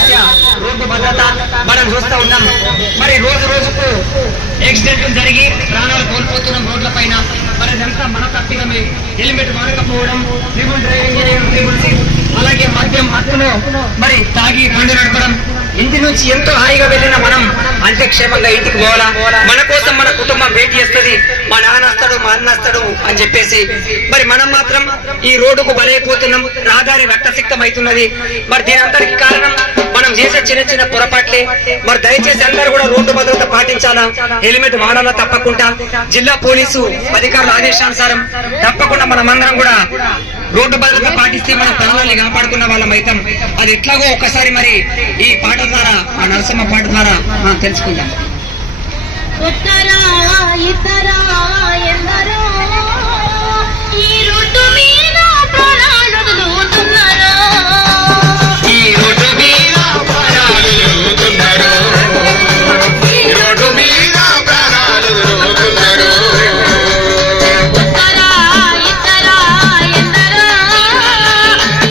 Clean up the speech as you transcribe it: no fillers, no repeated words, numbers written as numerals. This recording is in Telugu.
సమస్య రోడ్డు భద్రత మనం చూస్తూ ఉన్నాం. మరి రోజు రోజుకు యాక్సిడెంట్లు జరిగి ప్రాణాలు కోల్పోతున్నాం రోడ్ల పైన. మరి ఇదంతా మన తప్పిదమే. హెల్మెట్ వాడకపోవడం, ట్రిబుల్ డ్రైవింగ్ చేయడం, ట్రిబుల్ సీట్, అలాగే మద్యం మత్తులో మరి తాగి బండి నడపడం. ఇంటి నుంచి ఎంతో హాయిగా వెళ్ళిన మనం అంతే క్షేమంగా ఇంటికి పోవాలా? మన కోసం మన కుటుంబం వెయిట్ చేస్తుంది. మా నాన్న వస్తాడు, మా అన్న వస్తాడు అని చెప్పేసి మరి మనం మాత్రం ఈ రోడ్డుకు బలైపోతున్నాం. రహదారి రక్తసిక్తం అవుతున్నది. మరి దీని అంతటికి కారణం మనం చేసే చిన్న చిన్న పొరపాట్లే. మరి దయచేసి అందరూ కూడా రోడ్డు భద్రత పాటించాలా, హెల్మెట్ వాడాలా తప్పకుండా. జిల్లా పోలీసు అధికారుల ఆదేశానుసారం తప్పకుండా మనమందరం కూడా రోడ్డు భద్రత పాటిస్తే మన ప్రాణాలను కాపాడుకున్న వాళ్ళం అవుతాం. అది ఎట్లాగో ఒక్కసారి మరి ఈ పాట ద్వారా, ఆ నరసింహ పాట ద్వారా మనం తెలుసుకుందాం. ఈ రోడ్డు మీద ప్రాణాలు